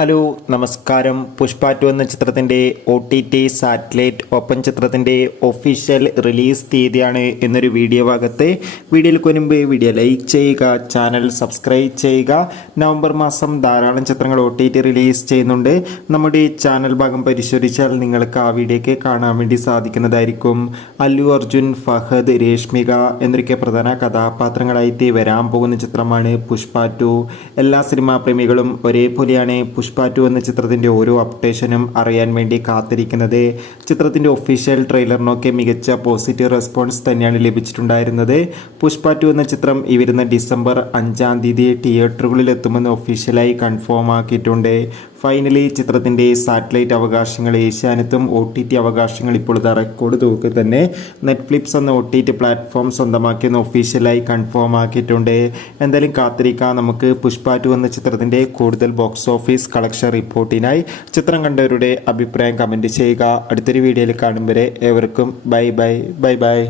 Hello നമസ്കാരം. പുഷ്പ 2 എന്ന ചിത്രത്തിൻ്റെ OTT സാറ്റലൈറ്റ് ഒപ്പം ചിത്രത്തിൻ്റെ ഒഫീഷ്യൽ റിലീസ് തീയതിയാണ് എന്നൊരു വീഡിയോ ഭാഗത്ത്. വീഡിയോയിൽ മുൻപ് വീഡിയോ ലൈക്ക് ചെയ്യുക, ചാനൽ സബ്സ്ക്രൈബ് ചെയ്യുക. നവംബർ മാസം ധാരാളം ചിത്രങ്ങൾ OTT റിലീസ് ചെയ്യുന്നുണ്ട്. നമ്മുടെ ചാനൽ ഭാഗം പരിശോധിച്ചാൽ നിങ്ങൾക്ക് ആ വീഡിയോയ്ക്ക് കാണാൻ വേണ്ടി സാധിക്കുന്നതായിരിക്കും. അല്ലു അർജുൻ, ഫഹദ്, രേഷ്മിക എന്നൊക്കെ പ്രധാന കഥാപാത്രങ്ങളായിട്ട് വരാൻ പോകുന്ന ചിത്രമാണ് പുഷ്പ 2. എല്ലാ സിനിമാ പ്രേമികളും ഒരേപോലെയാണ് പുഷ്പ 2 എന്ന ചിത്രത്തിൻ്റെ ഓരോ അപ്ഡേഷനും അറിയാൻ വേണ്ടി കാത്തിരിക്കുന്നത്. ചിത്രത്തിൻ്റെ ഒഫീഷ്യൽ ട്രെയിലറിനൊക്കെ മികച്ച പോസിറ്റീവ് റെസ്പോൺസ് തന്നെയാണ് ലഭിച്ചിട്ടുണ്ടായിരുന്നത്. പുഷ്പ 2 എന്ന ചിത്രം ഈ വരുന്ന ഡിസംബർ 5-ാം തീയതി തിയേറ്ററുകളിൽ എത്തുമെന്ന് ഒഫീഷ്യലായി കൺഫേം ആക്കിയിട്ടുണ്ട്. ഫൈനലി ചിത്രത്തിൻ്റെ സാറ്റലൈറ്റ് അവകാശങ്ങൾ ഏഷ്യാനെറ്റും OTT അവകാശങ്ങൾ ഇപ്പോൾ റെക്കോർഡ് തൂക്കി തന്നെ നെറ്റ്ഫ്ലിക്സ് എന്ന OTT പ്ലാറ്റ്ഫോം സ്വന്തമാക്കിയെന്ന് ഒഫീഷ്യലായി കൺഫേം ആക്കിയിട്ടുണ്ട്. എന്തായാലും കാത്തിരിക്കാം നമുക്ക് പുഷ്പ 2 എന്ന ചിത്രത്തിൻ്റെ കൂടുതൽ ബോക്സ് ഓഫീസ് കളക്ഷൻ റിപ്പോർട്ടിനായി. ചിത്രം കണ്ടവരുടെ അഭിപ്രായം കമൻറ്റ് ചെയ്യുക. അടുത്തൊരു വീഡിയോയിൽ കാണും വരെ ഏവർക്കും ബൈ ബൈ.